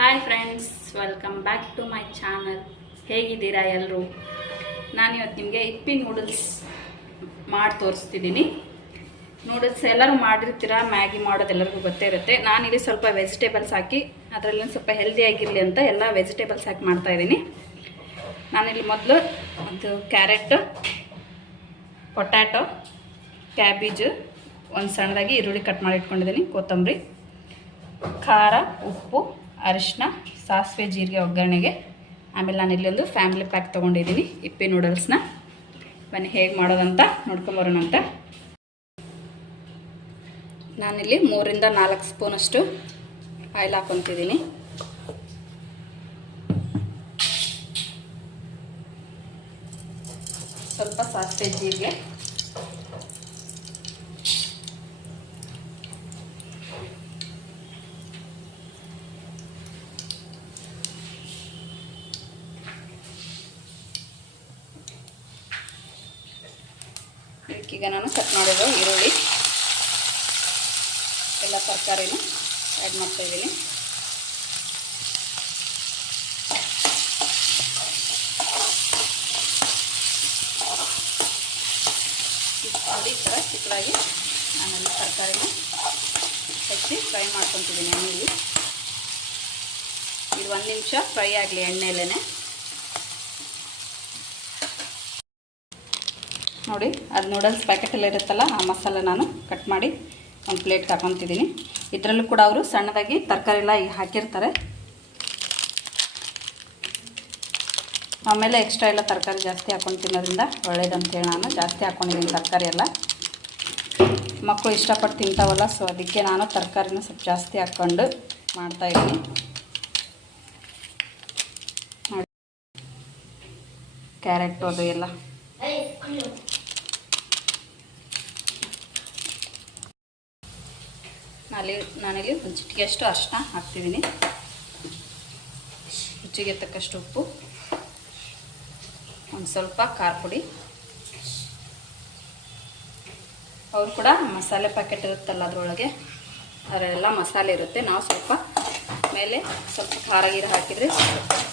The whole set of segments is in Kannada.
Hi friends, welcome back to my channel. ಹೇಗಿದ್ದೀರಾ ಎಲ್ಲರೂ? ನಾನಿವತ್ತು ನಿಮಗೆ ಇಪ್ಪಿ ನೂಡಲ್ಸ್ ಮಾಡಿ ತೋರಿಸ್ತಿದ್ದೀನಿ. ನೂಡಲ್ಸ್ ಎಲ್ಲರೂ ಮಾಡಿರ್ತೀರಾ, ಮ್ಯಾಗಿ ಮಾಡೋದು ಎಲ್ಲರಿಗೂ ಗೊತ್ತೇ ಇರುತ್ತೆ. ನಾನಿಲ್ಲಿ ಸ್ವಲ್ಪ ವೆಜಿಟೇಬಲ್ಸ್ ಹಾಕಿ ಅದರಲ್ಲಿ ಸ್ವಲ್ಪ ಹೆಲ್ದಿಯಾಗಿರಲಿ ಅಂತ ಎಲ್ಲ ವೆಜಿಟೇಬಲ್ಸ್ ಹಾಕಿ ಮಾಡ್ತಾಯಿದ್ದೀನಿ. ನಾನಿಲ್ಲಿ ಮೊದಲು ಒಂದು ಕ್ಯಾರೆಟ್, ಪೊಟ್ಯಾಟೊ, ಕ್ಯಾಬೇಜು, ಒಂದು ಸಣ್ಣದಾಗಿ ಈರುಳ್ಳಿ ಕಟ್ ಮಾಡಿ ಇಟ್ಕೊಂಡಿದ್ದೀನಿ, ಕೊತ್ತಂಬರಿ, ಖಾರ, ಉಪ್ಪು, ಅರಿಶಿನ, ಸಾಸಿವೆ, ಜೀರಿಗೆ ಒಗ್ಗರಣೆಗೆ. ಆಮೇಲೆ ನಾನಿಲ್ಲಿ ಒಂದು ಫ್ಯಾಮಿಲಿ ಪ್ಯಾಕ್ ತೊಗೊಂಡಿದ್ದೀನಿ ಇಪ್ಪಿ ನೂಡಲ್ಸ್ನ. ಬನ್ನಿ ಹೇಗೆ ಮಾಡೋದಂತ ನೋಡ್ಕೊಂಬರೋಣ ಅಂತ. ನಾನಿಲ್ಲಿ 3 ರಿಂದ 4 ಸ್ಪೂನಷ್ಟು ಆಯಿಲ್ ಹಾಕ್ಕೊತಿದ್ದೀನಿ. ಸ್ವಲ್ಪ ಸಾಸಿವೆ, ಜೀರಿಗೆ, ಈಗ ನಾನು ಕಟ್ ಮಾಡಿರೋ ಈರುಳ್ಳಿ ಎಲ್ಲ ತರಕಾರಿನ ಆ್ಯಡ್ ಮಾಡ್ತಾಯಿದ್ದೀನಿ. ನೋಡಿ, ಈ ಥರ ಚಿಕ್ಕದಾಗಿ ನಾನೆಲ್ಲ ತರಕಾರಿನ ಹೆಚ್ಚಿ ಫ್ರೈ ಮಾಡ್ಕೊತಿದ್ದೀನಿ ಎಣ್ಣೆಯಲ್ಲಿ. ಇದು 1 ನಿಮಿಷ ಫ್ರೈ ಆಗಲಿ ಎಣ್ಣೆಯಲ್ಲೇ. ನೋಡಿ, ಅದು ನೂಡಲ್ಸ್ ಪ್ಯಾಕೆಟೆಲ್ಲ ಇರುತ್ತಲ್ಲ, ಆ ಮಸಾಲೆ ನಾನು ಕಟ್ ಮಾಡಿ ಒಂದು ಪ್ಲೇಟ್ಗೆ ಹಾಕೊತಿದ್ದೀನಿ. ಇದರಲ್ಲೂ ಕೂಡ ಅವರು ಸಣ್ಣದಾಗಿ ತರಕಾರಿ ಎಲ್ಲ ಹಾಕಿರ್ತಾರೆ. ಆಮೇಲೆ ಎಕ್ಸ್ಟ್ರಾ ಎಲ್ಲ ತರಕಾರಿ ಜಾಸ್ತಿ ಹಾಕೊಂಡು ತಿನ್ನೋದ್ರಿಂದ ಒಳ್ಳೇದಂತೇಳಿ ನಾನು ಜಾಸ್ತಿ ಹಾಕ್ಕೊಂಡಿದ್ದೀನಿ ತರಕಾರಿ ಎಲ್ಲ. ಮಕ್ಕಳು ಇಷ್ಟಪಟ್ಟು ತಿಂತಾವಲ್ಲ, ಸೊ ಅದಕ್ಕೆ ನಾನು ತರಕಾರಿನ ಸ್ವಲ್ಪ ಜಾಸ್ತಿ ಹಾಕ್ಕೊಂಡು ಮಾಡ್ತಾಯಿದ್ದೀನಿ. ನೋಡಿ, ಕ್ಯಾರೆಟ್ ಅದು ಎಲ್ಲ ನಾನಿಲ್ಲಿ ಒಂದು ಚಿಟಿಕೆಯಷ್ಟು ಅರಿಶಿನ ಹಾಕ್ತಿದ್ದೀನಿ, ರುಚಿಗೆ ತಕ್ಕಷ್ಟು ಉಪ್ಪು, ಒಂದು ಸ್ವಲ್ಪ ಖಾರ ಪುಡಿ. ಅವ್ರು ಕೂಡ ಮಸಾಲೆ ಪ್ಯಾಕೆಟ್ ಇರುತ್ತಲ್ಲ, ಅದರೊಳಗೆ ಅದರೆಲ್ಲ ಮಸಾಲೆ ಇರುತ್ತೆ. ನಾವು ಸ್ವಲ್ಪ ಮೇಲೆ ಸ್ವಲ್ಪ ಖಾರ ಗೀರ ಹಾಕಿದರೆ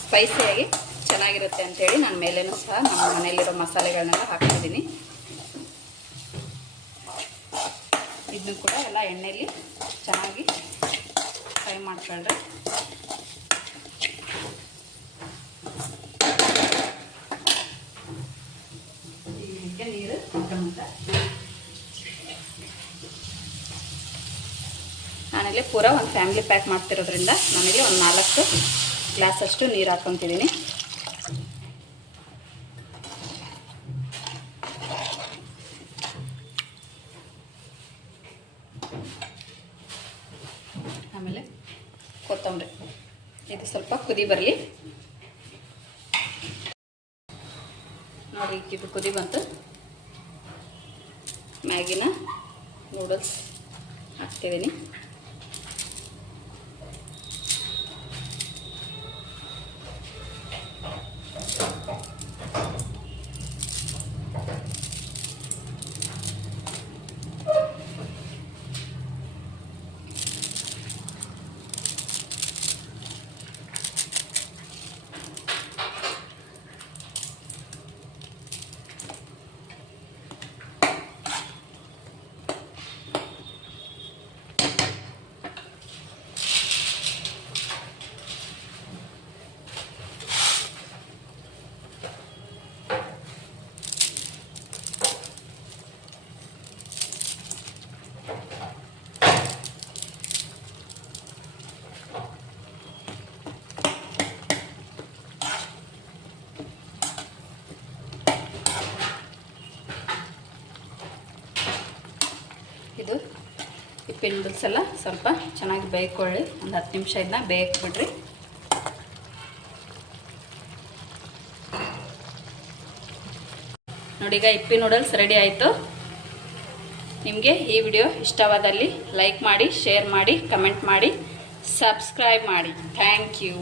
ಸ್ಪೈಸಿಯಾಗಿ ಚೆನ್ನಾಗಿರುತ್ತೆ ಅಂಥೇಳಿ ನಾನು ಮೇಲೇನೂ ಸಹ ನಮ್ಮ ಮನೆಯಲ್ಲಿರೋ ಮಸಾಲೆಗಳನ್ನೆಲ್ಲ ಹಾಕ್ತಿದ್ದೀನಿ. ಇದನ್ನು ಕೂಡ ಎಲ್ಲ ಎಣ್ಣೆಯಲ್ಲಿ ಚೆನ್ನಾಗಿ ಫ್ರೈ ಮಾಡ್ಕೊಂಡ್ರೆ ಇದಕ್ಕೆ ನೀರು ಹಾಕೊಂತ. ನಾನಿಲ್ಲಿ ಪೂರ ಒಂದು ಫ್ಯಾಮಿಲಿ ಪ್ಯಾಕ್ ಮಾಡ್ತಿರೋದ್ರಿಂದ ನಾನಿಲ್ಲಿ ಒಂದು 4 ಗ್ಲಾಸಷ್ಟು ನೀರು ಹಾಕ್ಕೊತಿದ್ದೀನಿ. ಆಮೇಲೆ ಕೊತ್ತಂಬರಿ, ಇದು ಸ್ವಲ್ಪ ಕುದಿ ಬರಲಿ. ನೋಡಿ, ಇದು ಕುದಿ ಬಂತು. ಮ್ಯಾಗಿನ ನೂಡಲ್ಸ್ ಹಾಕ್ತಿದ್ದೀನಿ. ಇದು ಇಪ್ಪಿ ನೂಡಲ್ಸ್ ಎಲ್ಲ ಸ್ವಲ್ಪ ಚೆನ್ನಾಗಿ ಬೇಯ್ಕೊಳ್ಳಿ. ಒಂದು 10 ನಿಮಿಷ ಇದನ್ನ ಬೇಯಕ್ಕೆ ಬಿಡ್ರಿ. ನೋಡಿ, ಈಗ ಇಪ್ಪಿ ನೂಡಲ್ಸ್ ರೆಡಿ ಆಯಿತು. ನಿಮಗೆ ಈ ವಿಡಿಯೋ ಇಷ್ಟವಾದಲ್ಲಿ ಲೈಕ್ ಮಾಡಿ, ಶೇರ್ ಮಾಡಿ, ಕಮೆಂಟ್ ಮಾಡಿ, ಸಬ್ಸ್ಕ್ರೈಬ್ ಮಾಡಿ. Thank you.